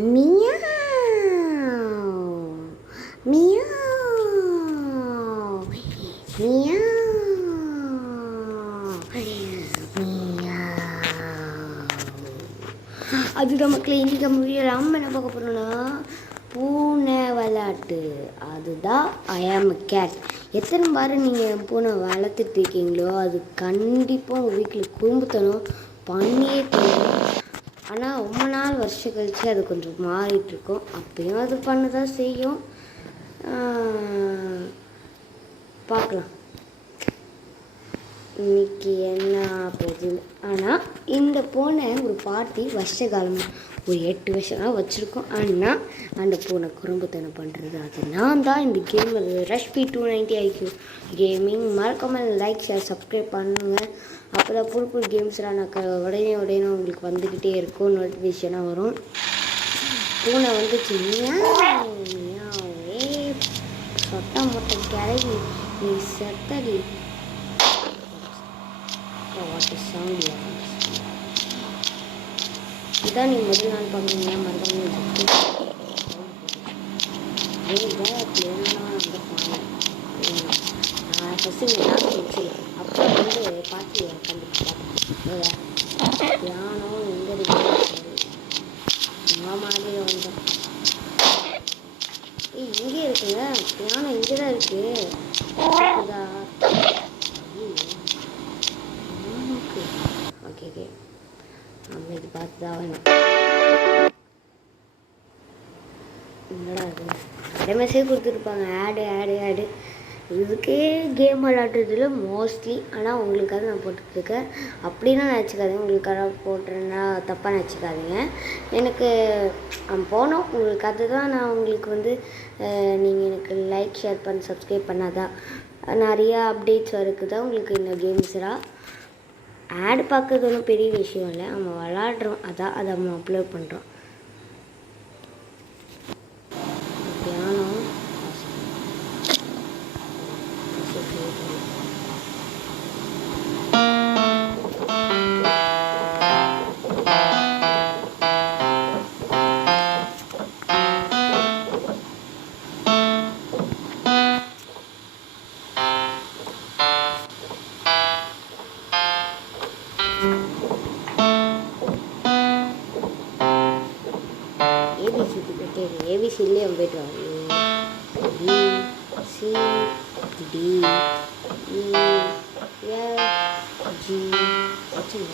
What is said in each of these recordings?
Meow meow meow. அதுதான் மக்களே, இன்றைக்கி நம்ம வீடியோவில் என்ன பார்க்க போகிறோன்னா பூனை விளையாட்டு. அதுதான் ஐ ஆம் அ கேட். எத்தனை வாரம் நீங்கள் பூனை வளர்த்துட்டு இருக்கீங்களோ அது கண்டிப்பாக உங்கள் வீட்டில் குறும்புத்தனம் பண்ணியே போயிடும். ஆனால் ரொம்ப நாள் வருஷம் கழிச்சு அது கொஞ்சம் மாறிட்டுருக்கும். அப்பயும் அது பண்ண தான் செய்யும். பார்க்கலாம் இன்னைக்கு என்ன ஆகுது. ஆனால் இந்த பூனை ஒரு பாட்டி வருஷ காலமாக ஒரு 8 வருஷமாக வச்சுருக்கோம். ஆனால் அந்த பூனை குறும்புத்தனம் பண்ணுறது அது நான் தான். இந்த கேம் ரஷ்பி 290 IQ கேமிங். மறக்காமல் லைக் ஷேர் சப்ஸ்கிரைப் பண்ணுங்கள். அப்போ தான் புது கேம்ஸ்லாம் நான் உடனே உங்களுக்கு வந்துக்கிட்டே இருக்கும், நோட்டிஃபிகேஷனாக வரும். பூனை வந்துச்சு. சொட்டா மொட்டை கிளவி நீ செத்தடி. What is sound? இதான் நீங்கள் முதல் நாள் பார்க்குறீங்க. மறக்காமல் நான் ஃபஸ்ட்டு வச்சு அப்புறம் பாட்டி கண்டுபிடிச்சேன். தியானம் எங்கே இருக்கு? மாதிரி வந்தோம். இங்கே இருக்குங்க தியானம், இங்கே தான் இருக்குது. ஓகே ஓகே, நம்ம இது பார்த்து தான் வேணும். என்னடா அது நிறைய மெசேஜ் கொடுத்துருப்பாங்க, ஆடு இதுக்கே கேம் விளையாடுறதுல மோஸ்ட்லி. ஆனால் உங்களுக்காக நான் போட்டுட்ருக்கேன். அப்படின்னா நினச்சிக்காதீங்க, உங்களுக்காக போட்டுறேன்னா தப்பாக நினச்சிக்காதீங்க. எனக்கு போனோம் உங்களுக்காக தான். நான் உங்களுக்கு நீங்கள் எனக்கு லைக் ஷேர் பண்ணி சப்ஸ்கிரைப் பண்ணாதான் நிறையா அப்டேட்ஸ் இருக்குது தான் உங்களுக்கு இந்த கேம்ஸ்லாம். ஆடு பார்க்குறது ஒன்றும் பெரிய விஷயம் இல்லை, நம்ம விளாட்றோம் அதான் அதை நம்ம அப்லோட் பண்ணுறோம். தியானம் ஏபிசிலே போய்ட்டு வாங்க. ABCDEFG வச்சுங்க.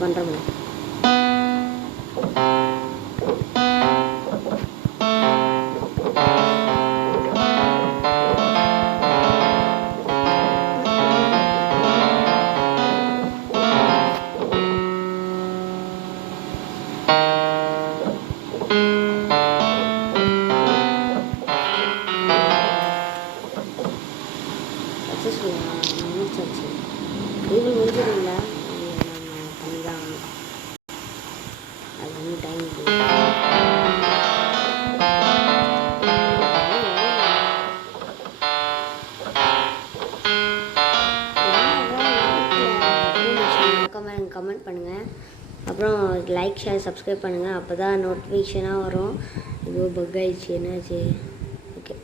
பண்ணுறோம். இது முடிஞ்சிருங்களா? பண்ணிதான் அது வந்து டைம் கமெண்ட் பண்ணுங்கள். அப்புறம் லைக் ஷேர் சப்ஸ்கிரைப் பண்ணுங்கள். அப்போ தான் நோட்டிஃபிகேஷனாக வரும். இது பக் ஆயிடுச்சு, என்னாச்சு? ஓகே,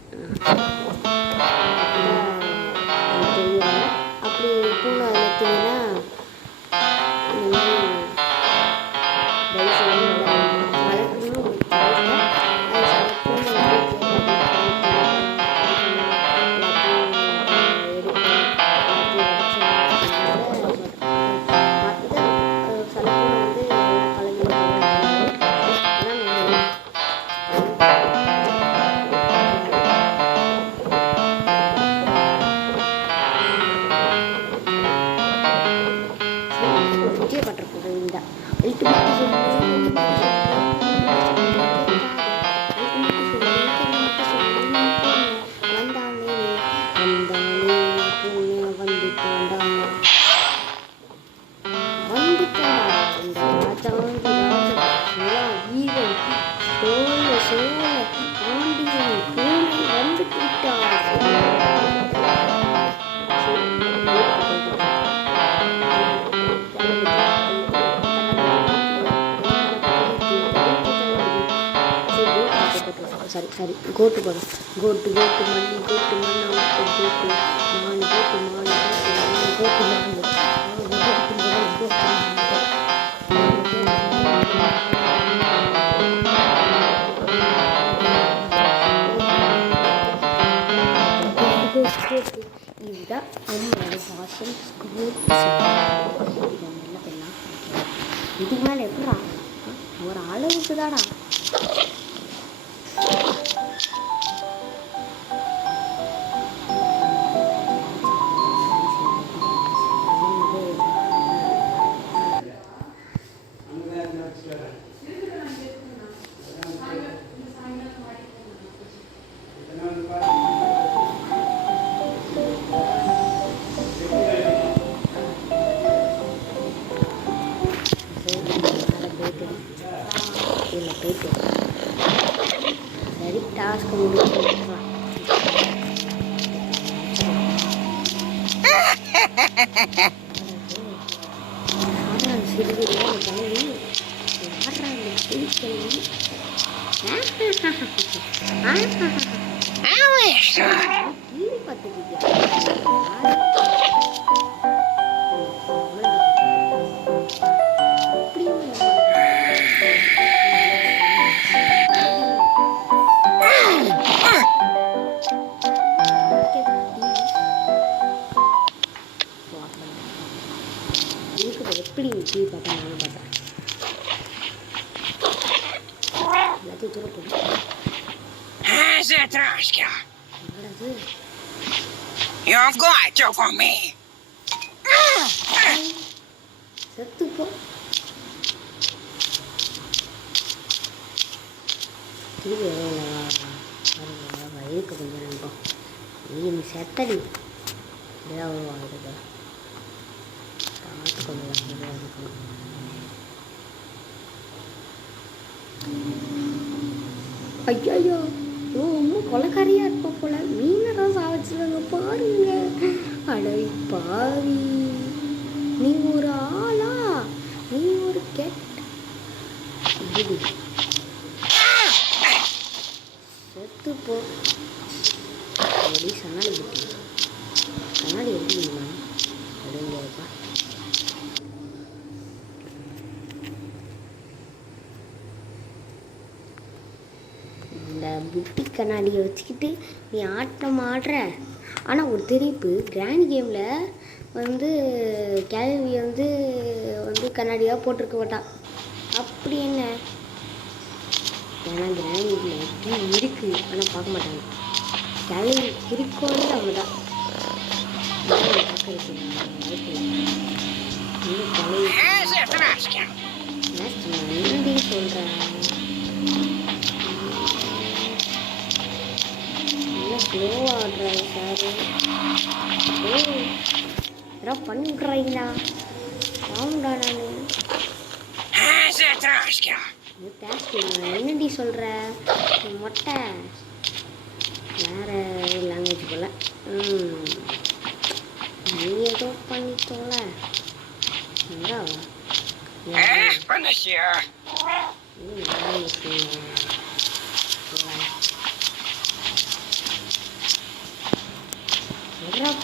அப்படி பூனை வளர்த்தீங்கன்னா இந்த மாதிரி சில பூனை வீரன் சோழ சோழ பாண்டியன் பூனை வந்து விட்டார். சரி கோட்டு போடும். கோட்டு கோட்டு மண்ணி கோட்டு மண்ணா கோட்டு மான் கோட்டு மான் கோட்டு மான் இதுதான் நம்மளோட வாஷன் இதுக்கு மேலே எப்படா ஒரு அளவுக்கு தானா. சரி டாஸ்க் முடிக்கலாம். எப்படி டிவி பார்த்தா நானும் பார்த்தேன். எல்லாத்தையும் தூர போடு. செத்துப்போ. திரும்பி வயிறுக்கு கொஞ்சம் நினைப்போம். நீ செத்தடி ஏதாவது வாங்குறது காட்டு கொஞ்சம் வசதியாக இருக்கணும். ஐயோ ரொம்ப கொலைக்காரியா இருப்ப போல. மீனெல்லாம் சாவச்சிருவாங்க பாருங்க. அடை பாவி, நீ ஒரு ஆளா? நீ ஒரு கெட்ட செத்து போ. சன்னாடி புட்டி சன்னாடி எப்படிமா அப்படிங்கப்பா. இந்த புட்டி கண்ணாடியை வச்சுக்கிட்டு நீ ஆட்டம் ஆடுற. ஆனால் ஒரு தெரிப்பு கிராண்ட் கேமில் வந்து கேள்வி வந்து கண்ணாடியாக போட்டிருக்க மாட்டான். அப்படி என்ன? ஏன்னா கிராண்ட் கேமில் இருக்குது ஆனால் பார்க்க மாட்டாங்க. கேள்வி இருக்கோன்னு அவங்க தான் என்னடி சொல்கிறேன். ஸ்லோவாக ஆடுறாங்க சார். இதெல்லாம் பண்ணுறாங்களா? ஆமாடா நான் என்னடி சொல்கிற மொட்டை வேறு லாங்குவேஜ் போல். நீ ஏதோ பண்ணிட்டோல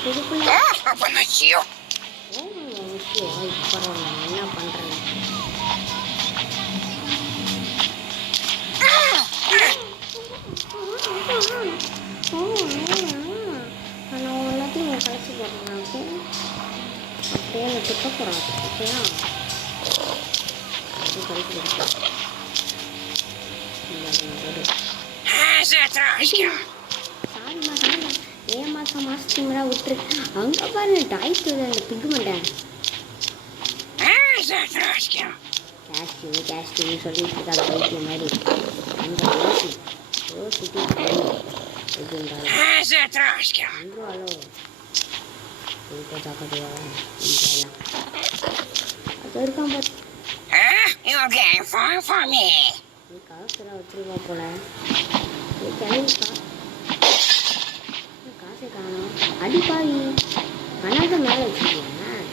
புதுக்குள்ள என்ன பண்ணுறேன். நான் எல்லாத்தையும் கழிச்சு போடுறேன். அப்படியே நான் திட்ட போகிறேன். ஓகேயா? அது கழிச்சு சாரிம்மா சாரிம்மா மாதம் விட்டுரு. அங்கே பாரு டாய்ஸ் அந்த பிக்மெண்ட்டை கேஸ்டின்னு சொல்லிட்டு இருக்காது பைத்திய மாதிரி. அந்த யோசிட்டு ஹலோ ஜாக்கிரதையா அது இருக்கான் பார்த்து. நீ காசுலாம் வச்சிருவா போல. நீ கிளம்பிப்பா. காசை காணும். அடிப்பாவி ஆனால் தான் மேலே வச்சுருக்கேன்.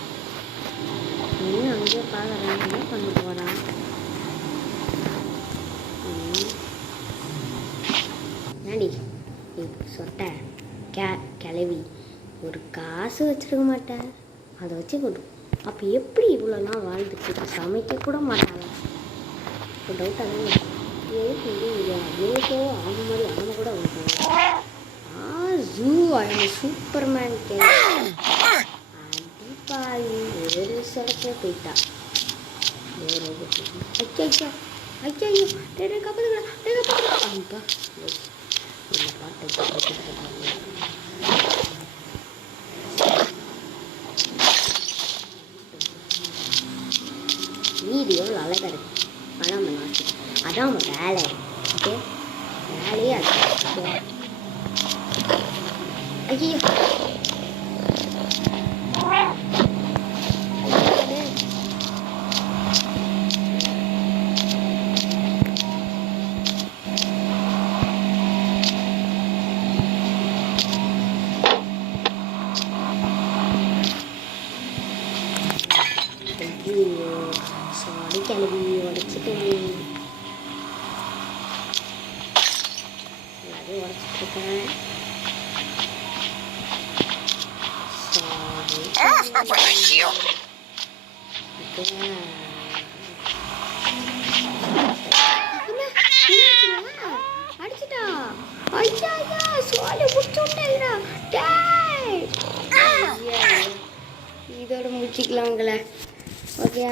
நீ அங்கேயே பார்க்குறேன். என்ன பண்ண போகிறான்? என்னடி நீ சொட்ட கிளவி ஒரு காசு வச்சுருக்க மாட்டேன். அதை வச்சு கொடு. அப்போ எப்படி இவ்வளோலாம் வாழ்ந்துட்டு சமைக்க கூட மாட்டாங்க? இப்போ டவுட்டாக தானே ஏதோ ஆக மாதிரி ஆமாம் கூட வந்து ஜூ அழகு சூப்பர்மேன் அடிப்பாயி ஒரு சடத்தில் போயிட்டா. ஐயா ஐயா ஐயோ காப்பாற்றுங்களா அப்பா இந்த பாட்டை வீடு எவ்வளோ அழகாக இருக்கு. ஆனால் நம்ம நாட்டு அதான் நம்ம வேலை. ஓகே வேலையே அது. ஐயோ சாரி கிளம்பி உடச்சிட்டேன். எல்லாரையும் உடச்சிட்ருக்கேன். அடிச்சுட்டா. ஐயா ஐயா சோழி முடிச்சுட்டேங்கடா. இதோட முடிச்சுக்கலாங்களே. ஓகே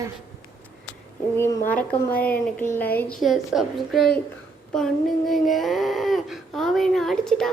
இது மறக்காம எனக்கு லைக் ஷேர் சப்ஸ்கிரைப் பண்ணுங்க. அவன் என்ன அடிச்சுட்டா.